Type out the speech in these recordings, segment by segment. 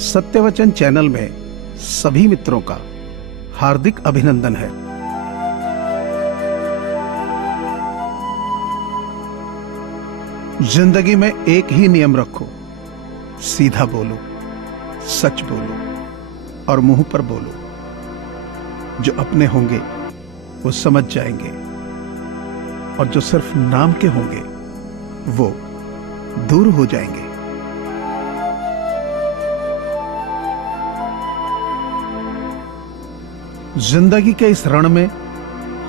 सत्यवचन channel में सभी मित्रों का हार्दिक अभिनंदन है। जिंदगी में एक ही नियम रखो, सीधा बोलो, सच बोलो और मुंह पर बोलो। जो अपने होंगे वो समझ जाएंगे और जो सिर्फ नाम के होंगे वो दूर हो जाएंगे। जिंदगी के इस रण में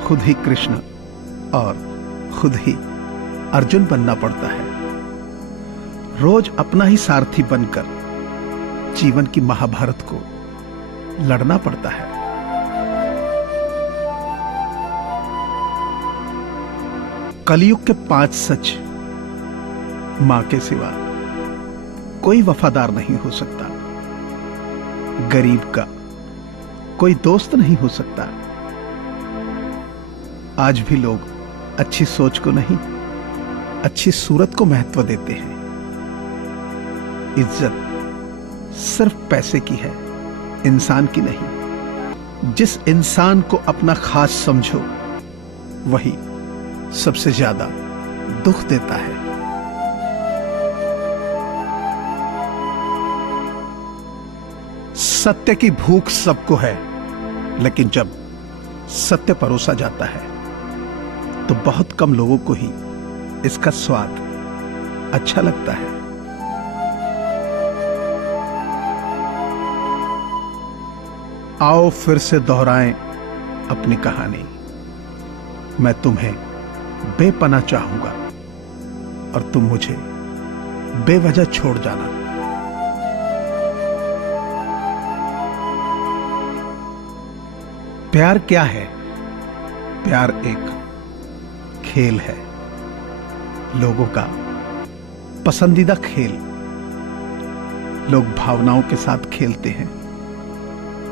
खुद ही कृष्ण और खुद ही अर्जुन बनना पड़ता है। रोज अपना ही सारथी बनकर जीवन की महाभारत को लड़ना पड़ता है। कलयुग के 5 सच, मां के सिवा कोई वफादार नहीं हो सकता। गरीब का कोई दोस्त नहीं हो सकता। आज भी लोग अच्छी सोच को नहीं, अच्छी सूरत को महत्व देते हैं। इज्जत सिर्फ पैसे की है, इंसान की नहीं। जिस इंसान को अपना खास समझो वही सबसे ज्यादा दुख देता है। सत्य की भूख सबको है, लेकिन जब सत्य परोसा जाता है तो बहुत कम लोगों को ही इसका स्वाद अच्छा लगता है। आओ फिर से दोहराएं अपनी कहानी। मैं तुम्हें बेपनाह चाहूंगा और तुम मुझे बेवजह छोड़ जाना। प्यार क्या है? प्यार एक खेल है, लोगों का पसंदीदा खेल। लोग भावनाओं के साथ खेलते हैं।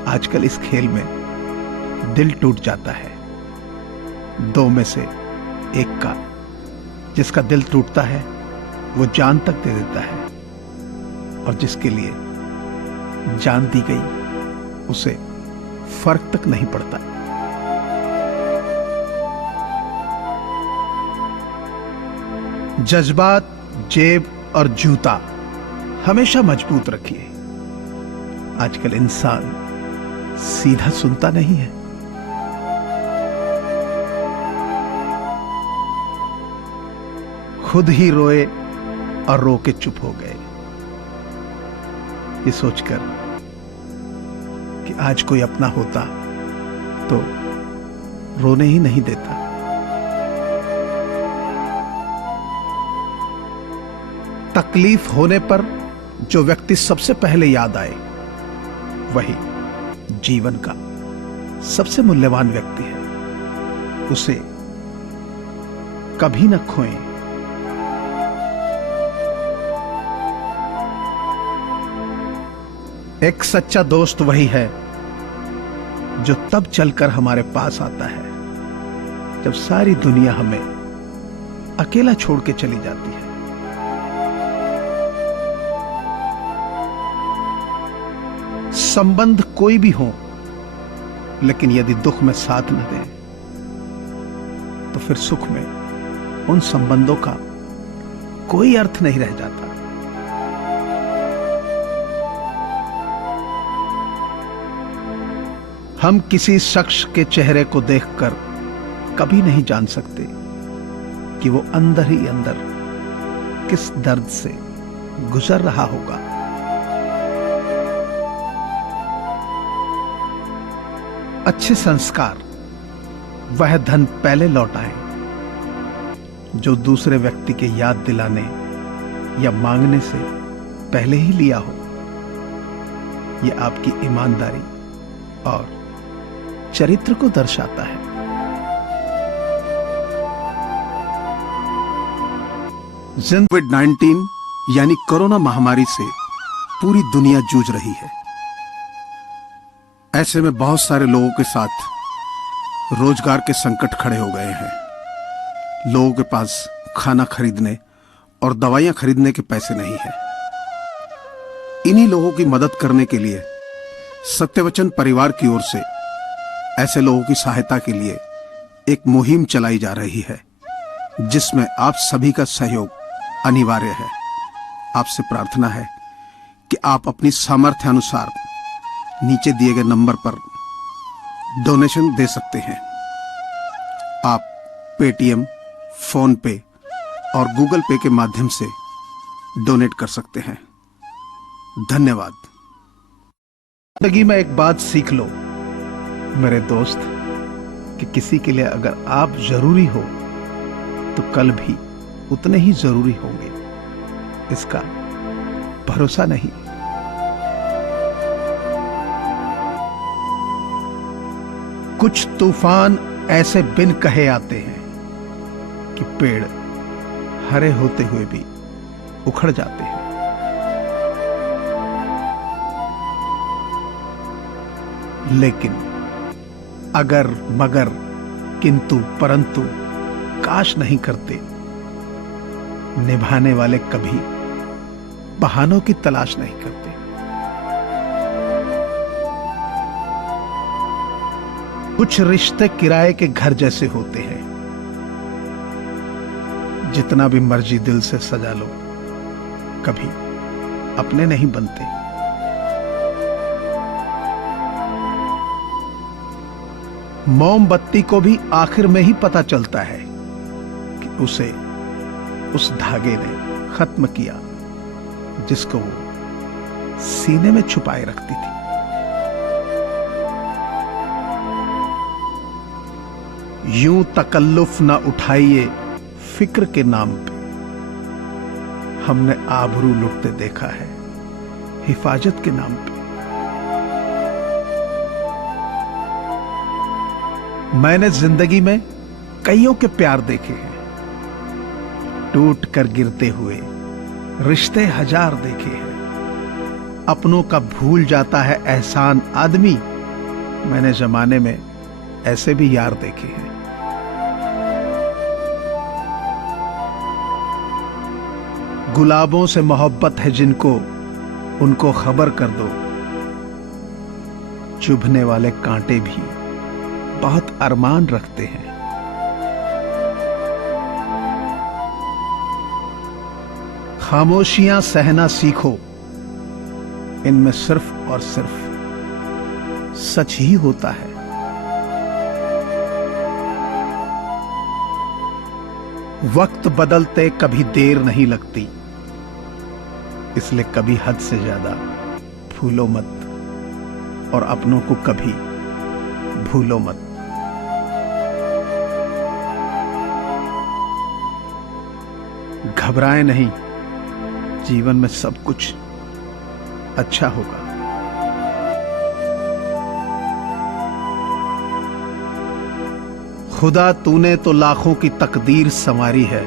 आजकल इस खेल में दिल टूट जाता है। 2 में से एक का, जिसका दिल टूटता है वो जान तक दे देता है, और जिसके लिए जान दी गई उसे फर्क तक नहीं पड़ता। जज्बात, जेब और जूता हमेशा मजबूत रखिए। आजकल इंसान सीधा सुनता नहीं है। खुद ही रोए और रो के चुप हो गए, ये सोचकर कि आज कोई अपना होता तो रोने ही नहीं देता। तकलीफ होने पर जो व्यक्ति सबसे पहले याद आए वही जीवन का सबसे मूल्यवान व्यक्ति है। उसे कभी न खोएं। एक सच्चा दोस्त वही है जो तब चलकर हमारे पास आता है जब सारी दुनिया हमें अकेला छोड़ के चली जाती है। संबंध कोई भी हो, लेकिन यदि दुख में साथ न दे तो फिर सुख में उन संबंधों का कोई अर्थ नहीं रह जाता। हम किसी शख्स के चेहरे को देखकर कभी नहीं जान सकते कि वो अंदर ही अंदर किस दर्द से गुजर रहा होगा। अच्छे संस्कार वह धन पहले लौटाएं जो दूसरे व्यक्ति के याद दिलाने या मांगने से पहले ही लिया हो। यह आपकी ईमानदारी और चरित्र को दर्शाता है। कोविड-19 यानी कोरोना महामारी से पूरी दुनिया जूझ रही है। ऐसे में बहुत सारे लोगों के साथ रोजगार के संकट खड़े हो गए हैं। लोगों के पास खाना खरीदने और दवाइयां खरीदने के पैसे नहीं है। इन्हीं लोगों की मदद करने के लिए सत्यवचन परिवार की ओर से ऐसे लोगों की सहायता के लिए एक मुहिम चलाई जा रही है, जिसमें आप सभी का सहयोग अनिवार्य है। आपसे प्रार्थना है कि आप अपनी सामर्थ्य अनुसार नीचे दिए गए नंबर पर डोनेशन दे सकते हैं। आप पेटीएम, फोन पे और गूगल पे के माध्यम से डोनेट कर सकते हैं। धन्यवाद। जिंदगी में एक बात सीख लो मेरे दोस्त, कि किसी के लिए अगर आप जरूरी हो तो कल भी उतने ही जरूरी होंगे, इसका भरोसा नहीं। कुछ तूफान ऐसे बिन कहे आते हैं कि पेड़ हरे होते हुए भी उखड़ जाते हैं। लेकिन अगर मगर किंतु परंतु काश नहीं करते, निभाने वाले कभी बहानों की तलाश नहीं करते। कुछ रिश्ते किराए के घर जैसे होते हैं, जितना भी मर्जी दिल से सजा लो कभी अपने नहीं बनते। मोमबत्ती को भी आखिर में ही पता चलता है कि उसे उस धागे ने खत्म किया जिसको वो सीने में छुपाए रखती थी। यूं तकल्लुफ न उठाइए फिक्र के नाम पे, हमने आबरू लुटते देखा है हिफाजत के नाम पे। मैंने जिंदगी में कईयों के प्यार देखे हैं, टूट कर गिरते हुए रिश्ते हजार देखे हैं। अपनों का भूल जाता है एहसान आदमी, मैंने जमाने में ऐसे भी यार देखे हैं। गुलाबों से मोहब्बत है जिनको, उनको खबर कर दो, चुभने वाले कांटे भी बहुत अरमान रखते हैं। खामोशियां सहना सीखो, इनमें सिर्फ और सिर्फ सच ही होता है। वक्त बदलते कभी देर नहीं लगती, इसलिए कभी हद से ज्यादा भूलो मत और अपनों को कभी भूलो मत। घबराएं नहीं, जीवन में सब कुछ अच्छा होगा। खुदा तूने तो लाखों की तकदीर संवारी है,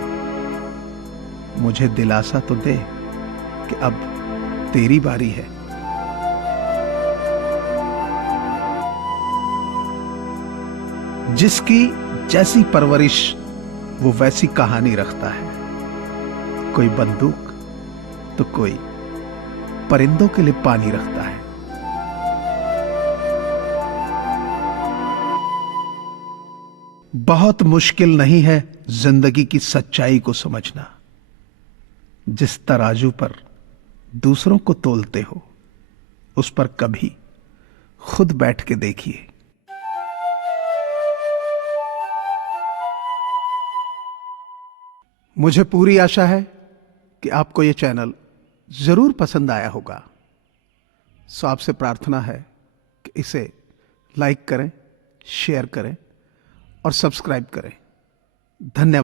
मुझे दिलासा तो दे कि अब तेरी बारी है। जिसकी जैसी परवरिश वो वैसी कहानी रखता है। कोई बंदूक तो कोई परिंदों के लिए पानी रखता है। बहुत मुश्किल नहीं है जिंदगी की सच्चाई को समझना। जिस तराजू पर दूसरों को तोलते हो, उस पर कभी खुद बैठ के देखिए। मुझे पूरी आशा है कि आपको यह चैनल जरूर पसंद आया होगा। सो आपसे प्रार्थना है कि इसे लाइक करें, शेयर करें और सब्सक्राइब करें। धन्यवाद।